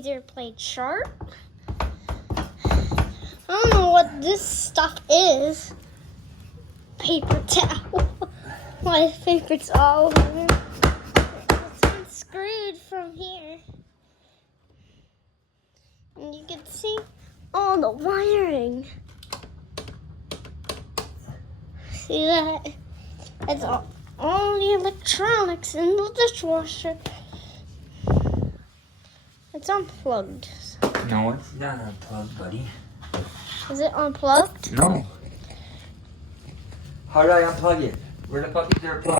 either played sharp. I don't know what this stuff is. Paper towel. My favorite's all over. It's unscrewed from here. And you can see all the wiring. See that? It's all the electronics in the dishwasher. It's unplugged. No, it's not unplugged, buddy. Is it unplugged? No. How do I unplug it? Where the fuck is there a plug?